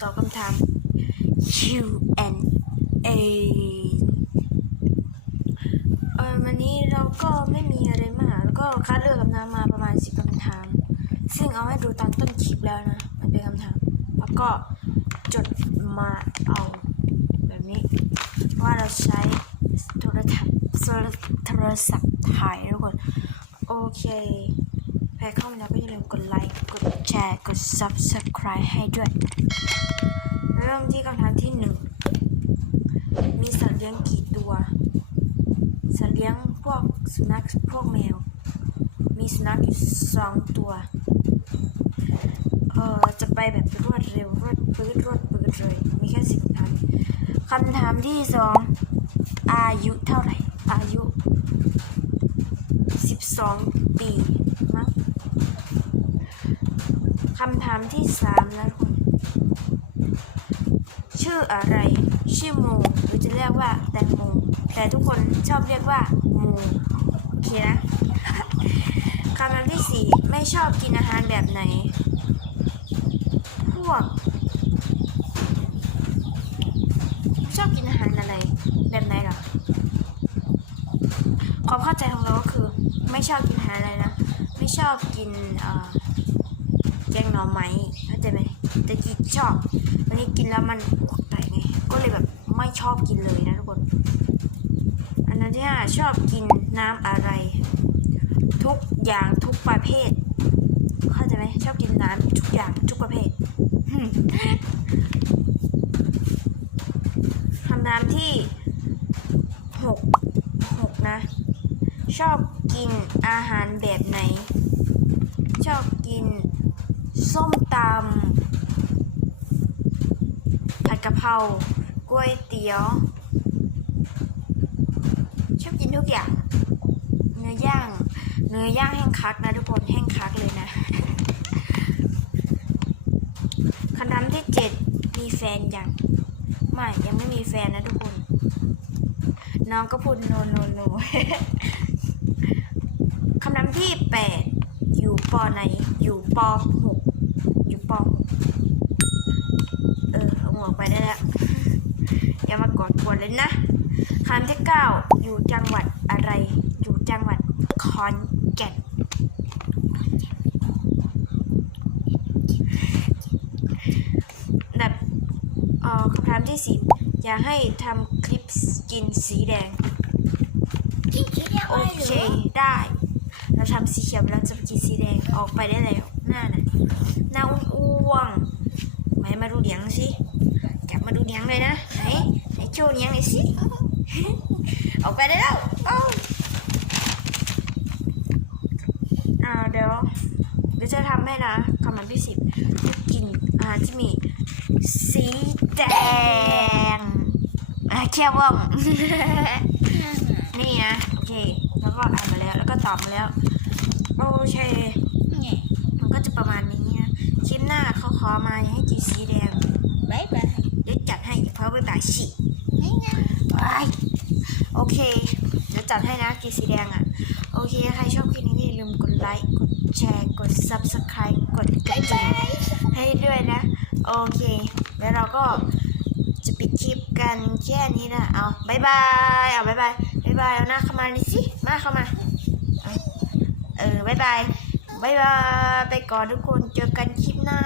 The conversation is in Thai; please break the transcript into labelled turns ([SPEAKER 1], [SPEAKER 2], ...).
[SPEAKER 1] ตอบคำถาม Q&A เออวันนี้เราก็ไม่มีอะไรมาก แล้วก็คัดเลือกคำถามมาประมาณสิบคำถาม ซึ่งเอาให้ดูตอนต้นคลิปแล้วนะ มันเป็นคำถาม แล้วก็จดมาเอาแบบนี้ ว่าเราใช้โทรศัพท์โทรศัพท์ถ่ายทุกคน โอเค ครเข้ามาแล้วก็อย่าลืมกดไลค์ กดแชร์ กด subscribe ให้ด้วย เริ่มที่คำถามที่หนึ่ง มีสัตว์เลี้ยงกี่ตัว สัตว์เลี้ยงพวกสุนัขพวกแมว มีสุนัขอยู่สองตัว เออจะไปแบบรวดเร็วรวดปืดรวดปืดเลย มีแค่สิบคำคำถามที่สองอายุเท่าไหร่ อายุสิบสองปีมั้ง คำถามที่สามแล้วคุณ ชื่ออะไร ชื่อโมหรือจะเรียกว่าแตงโมแต่ทุกคนชอบเรียกว่าโมโอเคนะคำถามที่สี่ไม่ชอบกินอาหารแบบไหน พวก ชอบกินอาหารอะไร แบบไหนหรอความเข้าใจของเราก็คือ ไม่ชอบกินอาหารอะไรนะ ไม่ชอบกินเอ่อ แกงหน่อไม้เข้าใจไหมแต่กินชอบวันนี้กินแล้วมันอ้วกแตกไงก็เลยแบบไม่ชอบกินเลยนะทุกคน อันนั้นที่ห้าชอบกินน้ำอะไร ทุกอย่างทุกประเภท เข้าใจไหมชอบกินน้ำทุกอย่างทุกประเภทคำถามที่หกหกนะ ชอบกินอาหารแบบไหน ชอบกิน ส้มตำผัดกะเพราก๋วยเตี๋ยว ชอบกินทุกอย่าง เนื้อย่าง เนื้อย่างแห้งคักนะทุกคนแห้งคักเลยนะคำถามที่เจ็ดมีแฟนยังไม่ยังไม่มีแฟนนะทุกคน น้องก็พูดโนโนโนคำถามที่แปดอยู่ปอไหน อยู่ปหก อยู่ปหกเออเอาหัวออกไปได้แล้ว อย่ามากอดกวนเลยนะคำที่เก้าอยู่จังหวัดอะไร อยู่จังหวัดขอนแก่นแบบเอ่อคำถามที่สิบอยากให้ทำคลิปกินสีแดง
[SPEAKER 2] กินขี้เดียว
[SPEAKER 1] โอ
[SPEAKER 2] ได้ห
[SPEAKER 1] เค
[SPEAKER 2] รือ
[SPEAKER 1] ได้ เราทำสีเขียวแล้วจะไปกินสีแดงออกไปได้แล้วหน้าน่ะหน้าอ้วงๆไหนมาดูเดียงสิจับมาดูเดียงเลยนะ ไหน ไหนโชว์เดียงหน่อยสิออกไปได้แล้วเอ้าอ่าเดี๋ยวเดี๋ยวจะทำให้นะคำถามที่สิบจะกินอาหารที่มีสีแดงอะแค่ว่องนี่นะโอเค แล้วก็อ่านมาแล้วแล้วก็ตอบมาแล้วโอเค
[SPEAKER 2] เนี่ย
[SPEAKER 1] มันก็จะประมาณนี้นะคลิปหน้าเขาขอมาให้กินสีแดง
[SPEAKER 2] บายบาย
[SPEAKER 1] เดี๋ยวจัดให้เพราะไปบ่ายฉี
[SPEAKER 2] นี่ไง
[SPEAKER 1] ไป โอเค เดี๋ยวจัดให้นะกินสีแดงอะ โอเค ใครชอบคลิปนี้อย่าลืมกดไลค์ กดแชร์ กด subscribe กดกระดิ่งให้ด้วยนะ โอเค แล้วเราก็จะปิดคลิปกันแค่นี้นะ เอาบายบาย เอาบายบายบายบายแล้วนะ เข้ามาดิสิ มาเข้ามา เอาเออบายบายบายบาย ไปก่อนทุกคน เจอกันคลิปหน้า